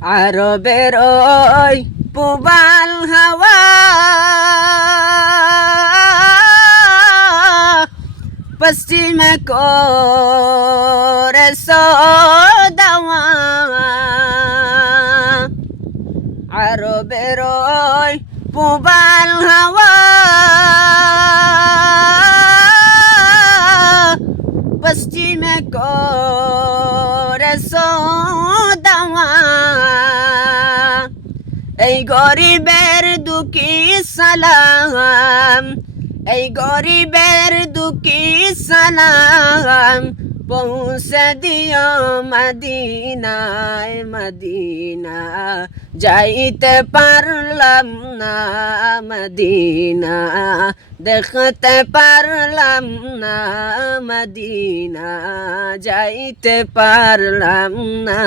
আরবের ওই পুবাল হাওয়া পশ্চিমে করে সদাওয়া আরবের ওই পুবাল হাওয়া পশ্চিমে করে সদাওয়া এই গরিবের দুঃখী সালাম এই গরিবের দুঃখী সালাম পৌঁছে দিও মদিনায় মদিনা যাইতে পারলাম না মদিনা দেখতে পারলাম না মদিনা যাইতে পারলাম না।